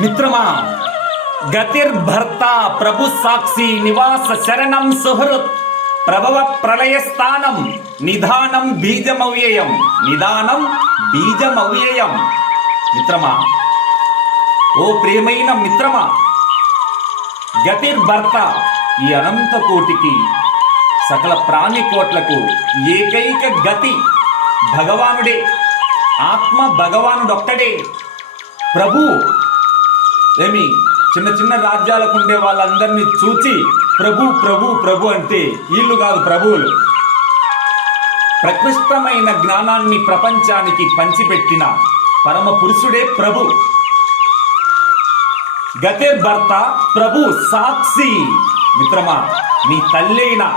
మిత్రమా, గతిర్భర్త ప్రభు సాక్షి నివాస శరణం సుహృత్ ప్రభవ ప్రళయ స్థానం నిధానం బీజమవ్యయం నిదానం బీజమవ్యయం. మిత్రమా, ఓ ప్రియమైన మిత్రమా, గతిర్భర్త ఈ అనంత కోటికి సకల ప్రాణికోట్లకు ఏకైక గతి భగవానుడే. ఆత్మ భగవానుడొక్కడే. ప్రభు ఏమి చిన్న చిన్న రాజ్యాలకు ఉండే వాళ్ళందరినీ చూచి ప్రభు ప్రభు ప్రభు అంటే వీళ్ళు కాదు ప్రభువులు. ప్రకృష్టమైన జ్ఞానాన్ని ప్రపంచానికి పంచిపెట్టిన పరమ పురుషుడే ప్రభు. గతిర్భర్త ప్రభు సాక్షి. మిత్రమా, నీ తల్లైనా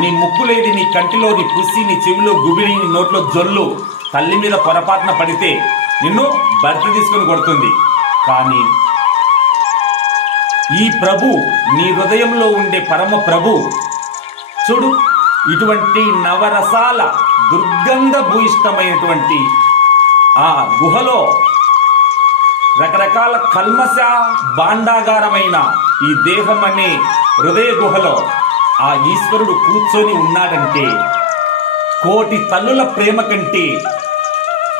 నీ ముక్కులేది, నీ కంటిలోది పుసి, నీ చెవిలో గుబిలి, నీ నోట్లో జొల్లు తల్లి మీద పొరపాటున పడితే నిన్ను భర్త తీసుకుని కొడుతుంది. కానీ ఈ ప్రభు నీ హృదయంలో ఉండే పరమ ప్రభు చూడు, ఇటువంటి నవరసాల దుర్గంధ భూయిష్టమైనటువంటి ఆ గుహలో రకరకాల కల్మష భాండాగారమైన ఈ దేహం అనే హృదయ గుహలో ఆ ఈశ్వరుడు కూర్చొని ఉన్నాడంటే కోటి తల్లుల ప్రేమ కంటే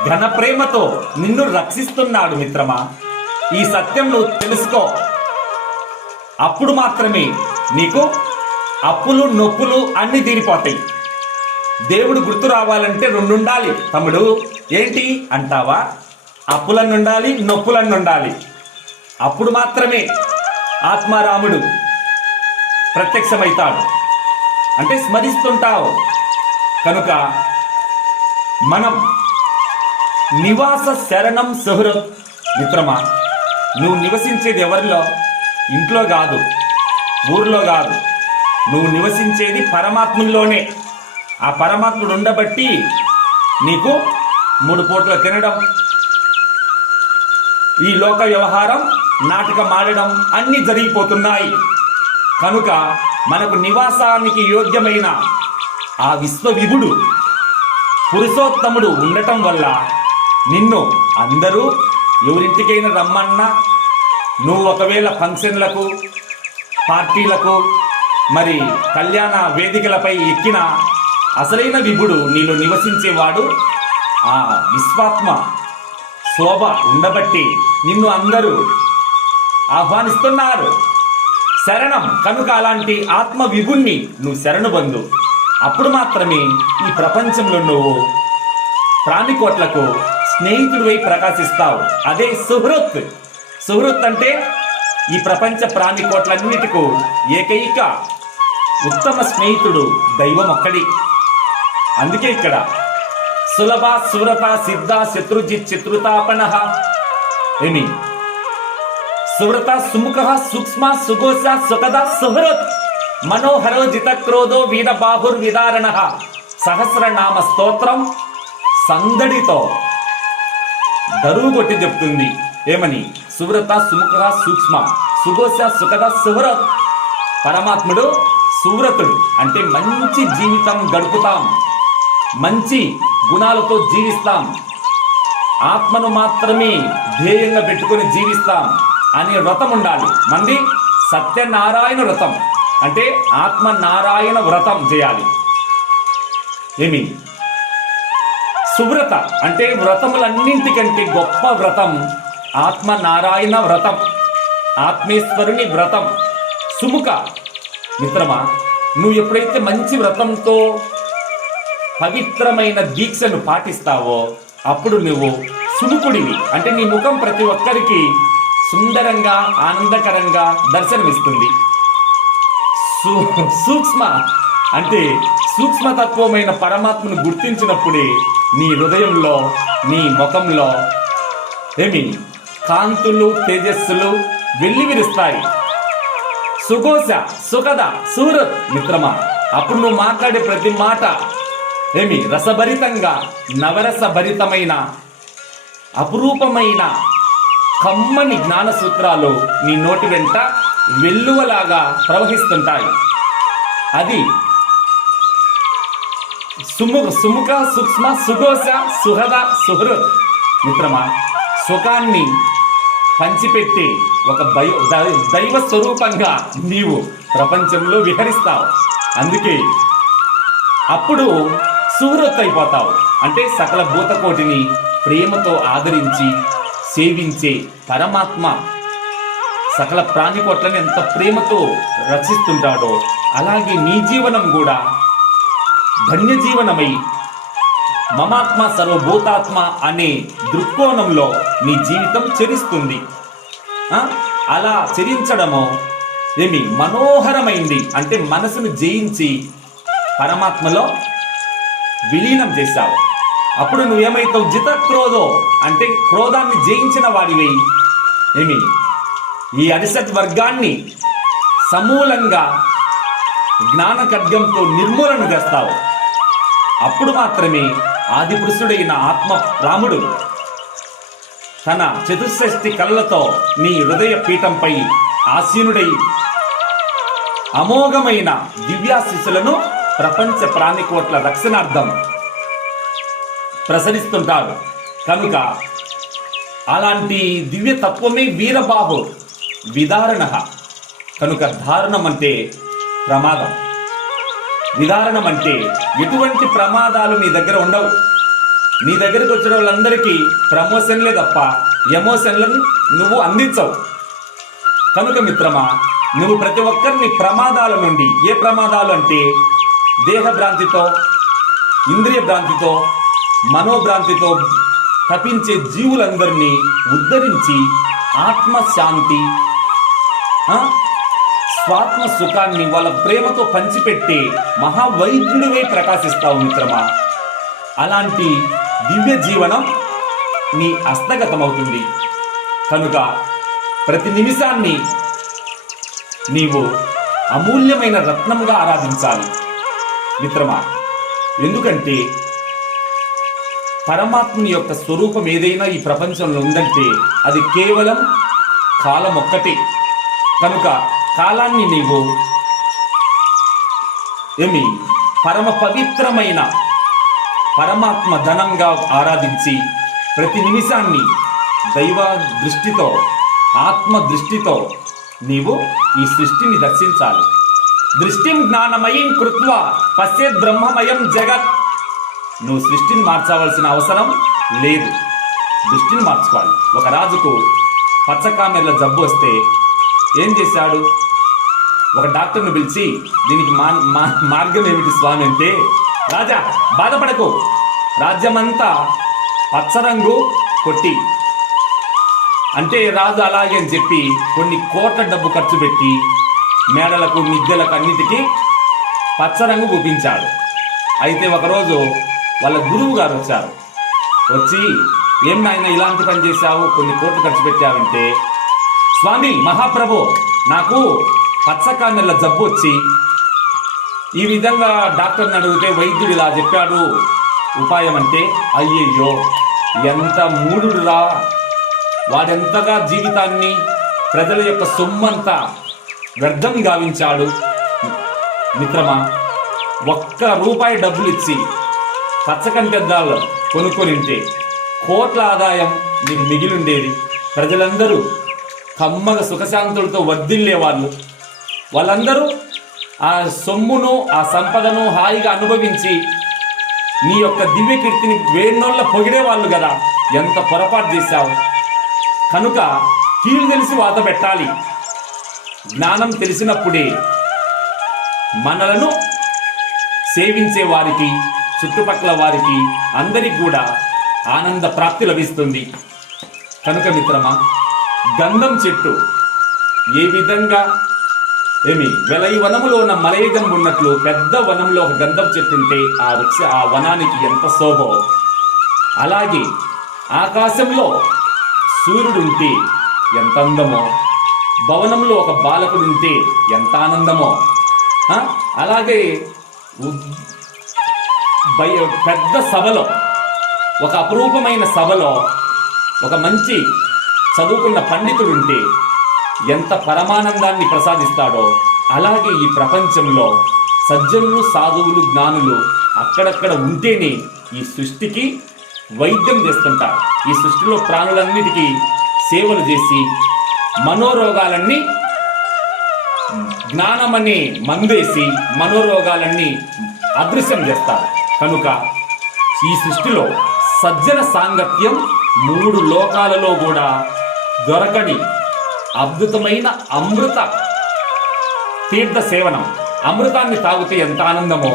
ఘన ప్రేమతో నిన్ను రక్షిస్తున్నాడు. మిత్రమా, ఈ సత్యం నువ్వు తెలుసుకో. అప్పుడు మాత్రమే నీకు అప్పులు నొప్పులు అన్ని తీరిపోతాయి. దేవుడు గుర్తు రావాలంటే రెండుండాలి తమ్ముడు. ఏంటి అంటావా? అప్పులన్నుండాలి, నొప్పులన్నుండాలి. అప్పుడు మాత్రమే ఆత్మారాముడు ప్రత్యక్షమవుతాడు. అంటే స్మరిస్తుంటావు కనుక మనం నివాస శరణం సుహృత్. మిత్రమా, నువ్వు నివసించేది ఎవరిలో? ఇంట్లో కాదు, ఊర్లో కాదు. నువ్వు నివసించేది పరమాత్ముల్లోనే. ఆ పరమాత్ముడు ఉండబట్టి నీకు 3 పూటలు తినడం, ఈ లోక వ్యవహారం, నాటకం ఆడడం అన్నీ జరిగిపోతున్నాయి. కనుక మనకు నివాసానికి యోగ్యమైన ఆ విశ్వవిభుడు పురుషోత్తముడు ఉండటం వల్ల నిన్ను అందరూ ఎవరింటికైనా రమ్మన్నా, నువ్వు ఒకవేళ ఫంక్షన్లకు, పార్టీలకు, మరి కళ్యాణ వేదికలపై ఎక్కిన అసలైన విభుడు నీలో నివసించేవాడు ఆ విశ్వాత్మ శోభ ఉండబట్టి నిన్ను అందరూ ఆహ్వానిస్తున్నారు. శరణం. కనుక అలాంటి ఆత్మ విభుణ్ణి నువ్వు శరణు బంధు. అప్పుడు మాత్రమే ఈ ప్రపంచంలో నువ్వు ప్రాణికోట్లకు స్నేహితుడివై ప్రకాశిస్తావు. అదే సుహృత్. సుహృత్ అంటే ఈ ప్రపంచ ప్రాణికోట్లన్నిటికూ ఏకైక ఉత్తమ స్నేహితుడు దైవం ఒక్కడి. అందుకే ఇక్కడ సులభ సురత సిద్ధ శత్రుజిత్ శత్రుతాపన ఏమి సువ్రత సుముఖ సూక్ష్మ సుఘోష సుఖద సుహృత్ మనోహరో జిత క్రోధో వీర బాహుర్ విదారణ సహస్రనామ స్తోత్రం సందడితో దరువు కొట్టి చెప్తుంది. ఏమని? సువ్రత సుముఖ సూక్ష్మ సుఘోష సుఖద సుహృత్. పరమాత్ముడు సువ్రతుడు అంటే మంచి జీవితం గడుపుతాం, మంచి గుణాలతో జీవిస్తాం, ఆత్మను మాత్రమే ధ్యేయంగా పెట్టుకొని జీవిస్తాం అనే వ్రతం ఉండాలి. మంది సత్యనారాయణ వ్రతం అంటే ఆత్మనారాయణ వ్రతం చేయాలి. ఏమి? సువ్రత అంటే వ్రతములన్నింటికంటే గొప్ప వ్రతం ఆత్మనారాయణ వ్రతం, ఆత్మేశ్వరుని వ్రతం. సుముఖ. మిత్రమా, నువ్వు ఎప్పుడైతే మంచి వ్రతంతో పవిత్రమైన దీక్షను పాటిస్తావో అప్పుడు నువ్వు సుముఖుడివి. అంటే నీ ముఖం ప్రతి ఒక్కరికి సుందరంగా ఆనందకరంగా దర్శనమిస్తుంది. సూక్ష్మ అంటే సూక్ష్మతత్వమైన పరమాత్మను గుర్తించినప్పుడే నీ హృదయంలో, నీ ముఖంలో ఏమి కాంతులు తేజస్సులు వెల్లివిరుస్తాయి. సుఘోష సుఖద సూరత్. మిత్రమా, అప్పుడు నువ్వు మాట్లాడే ప్రతి మాట ఏమి రసభరితంగా నవరసభరితమైన అపురూపమైన కమ్మని జ్ఞాన సూత్రాలు నీ నోటి వెంట వెల్లువలాగా ప్రవహిస్తుంటాయి. అది సుముఖ సూక్ష్మ సుఘోష సుహద సుహృత్. మిత్రమా, సుఖాన్ని పంచిపెట్టే ఒక దైవ స్వరూపంగా నీవు ప్రపంచంలో విహరిస్తావు. అందుకే అప్పుడు సుహృత్ అయిపోతావు. అంటే సకల భూతకోటిని ప్రేమతో ఆదరించి సేవించే పరమాత్మ సకల ప్రాణికోట్లను ఎంత ప్రేమతో రక్షిస్తుంటాడో అలాగే నీ జీవనం కూడా ధన్య జీవనమై మమాత్మ సర్వభూతాత్మ అనే దృక్కోణంలో నీ జీవితం చరిస్తుంది. అలా చరించడము మనోహరమైంది. అంటే మనసును జయించి పరమాత్మలో విలీనం చేశావు. అప్పుడు నువ్వేమైతావు? జిత క్రోధో అంటే క్రోధాన్ని జయించిన వాడివై ఈ అరిషత్ వర్గాన్ని సమూలంగా జ్ఞాన ఖడ్గంతో నిర్మూలన చేస్తావు. అప్పుడు మాత్రమే ఆది పురుషుడైన ఆత్మ రాముడు తన చతుషష్ఠి కళ్ళతో నీ హృదయ పీఠంపై ఆసీనుడై అమోఘమైన దివ్యాశిస్సులను ప్రపంచ ప్రాణికోట్ల రక్షణార్థం ప్రసరిస్తుంటాడు. కనుక అలాంటి దివ్య తత్వమే వీరబాహు విదారణ. కనుక ధారణం అంటే ప్రమాదం, విదారణం అంటే ఎటువంటి ప్రమాదాలు నీ దగ్గర ఉండవు. నీ దగ్గరకు వచ్చిన వాళ్ళందరికీ ప్రమోషన్లే తప్ప ఎమోషన్లను నువ్వు అందించవు. కనుక మిత్రమా, నువ్వు ప్రతి ఒక్కరిని ప్రమాదాల నుండి, ఏ ప్రమాదాలు అంటే దేహభ్రాంతితో, ఇంద్రియ భ్రాంతితో, మనోభ్రాంతితో తపించే జీవులందరినీ ఉద్ధరించి ఆత్మశాంతి, స్వాత్మ సుఖాన్ని వాళ్ళ ప్రేమతో పంచిపెట్టే మహావైద్యుడివై ప్రకాశిస్తావు మిత్రమా. అలాంటి దివ్య జీవనం నీ హస్తగతమవుతుంది. కనుక ప్రతి నిమిషాన్ని నీవు అమూల్యమైన రత్నంగా ఆరాధించాలి మిత్రమా. ఎందుకంటే పరమాత్ముని యొక్క స్వరూపం ఏదైనా ఈ ప్రపంచంలో ఉందంటే అది కేవలం కాలం ఒక్కటే. కనుక కాలాన్ని నీవు పరమ పవిత్రమైన పరమాత్మ ధనంగా ఆరాధించి ప్రతి నిమిషాన్ని దైవ దృష్టితో, ఆత్మ దృష్టితో నీవు ఈ సృష్టిని దర్శించాలి. దృష్టిం జ్ఞానమయం కృత్వా పశ్చేత్ బ్రహ్మమయం జగత్. నువ్వు సృష్టిని మార్చవలసిన అవసరం లేదు, దృష్టిని మార్చుకోవాలి. ఒక రాజుకు పచ్చకామెర్ల జబ్బు వస్తే ఏం చేశాడు? ఒక డాక్టర్ని పిలిచి దీనికి మార్గం ఏమిటి స్వామి అంటే, రాజా బాధపడకు, రాజ్యమంతా పచ్చరంగు కొట్టి అంటే రాజు అలాగే అని చెప్పి కొన్ని కోట్ల డబ్బు ఖర్చు పెట్టి మేడలకు, మిద్దెలకు అన్నిటికీ పచ్చరంగు పూపించాడు. అయితే ఒకరోజు వాళ్ళ గురువు గారు వచ్చారు. వచ్చి ఏం నాయన ఇలాంటి పని చేశావు, కొన్ని కోట్లు ఖర్చు పెట్టావంటే, స్వామి మహాప్రభు నాకు పచ్చకామెర్ల జబ్బు వచ్చి ఈ విధంగా డాక్టర్ని అడిగితే వైద్యుడు ఇలా చెప్పాడు ఉపాయం అంటే, అయ్యయ్యో ఎంత మూఢుడురా, వాడెంతగా జీవితాన్ని ప్రజల యొక్క సొమ్మంతా వ్యర్థం గావించాడు. మిత్రమా, ₹1 డబ్బులు ఇచ్చి పచ్చకంటెద్దాలు కొనుక్కొనింటే కోట్ల ఆదాయం నీకు మిగిలిండేది. ప్రజలందరూ కమ్మగ సుఖశాంతులతో వర్ధిల్లేవాళ్ళు. వాళ్ళందరూ ఆ సొమ్మును, ఆ సంపదను హాయిగా అనుభవించి నీ యొక్క దివ్య కీర్తిని వేణోళ్ళ పొగిడేవాళ్ళు కదా. ఎంత పొరపాటు చేశావు. కనుక కీలు తెలిసి వాత పెట్టాలి. జ్ఞానం తెలిసినప్పుడే మనలను సేవించే వారికి, చుట్టుపక్కల వారికి అందరికి కూడా ఆనంద ప్రాప్తి లభిస్తుంది. కనుక మిత్రమా, గంధం చెట్టు ఏ విధంగా వెలయి వనములో ఉన్న మలయగం ఉన్నట్లు పెద్ద వనంలో ఒక గంధం చెట్టు ఉంటే ఆ వనానికి ఎంత శోభో, అలాగే ఆకాశంలో సూర్యుడుంటే ఎంత అందమో, భవనంలో ఒక బాలకుడుంటే ఎంత ఆనందమో, అలాగే పెద్ద సభలో, ఒక అపురూపమైన సభలో ఒక మంచి చదువుకున్న పండితుడుంటే ఎంత పరమానందాన్ని ప్రసాదిస్తాడో, అలాగే ఈ ప్రపంచంలో సజ్జనులు, సాధువులు, జ్ఞానులు అక్కడక్కడ ఉంటేనే ఈ సృష్టికి వైద్యం చేస్తుంటారు. ఈ సృష్టిలో ప్రాణులన్నిటికీ సేవలు చేసి మనోరోగాలన్నీ జ్ఞానమని మందేసి మనోరోగాలన్నీ అదృశ్యం చేస్తారు. కనుక ఈ సృష్టిలో సజ్జన సాంగత్యం 3 లోకాలలో కూడా దొరకని అద్భుతమైన అమృత తీర్థ సేవనం. అమృతాన్ని తాగితే ఎంత ఆనందమో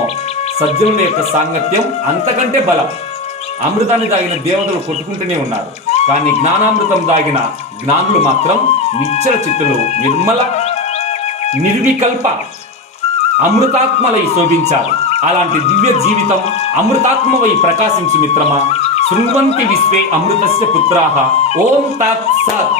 సజ్జనుల యొక్క సాంగత్యం అంతకంటే బలం. అమృతాన్ని తాగిన దేవతలు కొట్టుకుంటూనే ఉన్నారు, కానీ జ్ఞానామృతం తాగిన జ్ఞానులు మాత్రం నిశ్చల చిత్తులు, నిర్మల నిర్వికల్ప అమృతాత్మలై శోభించారు. అలాంటి దివ్య జీవితం అమృతాత్మవై ప్రకాశించు మిత్రమా. శృణ్వంతి విశ్వే అమృతస్య పుత్రాః. ఓం తత్ సత్.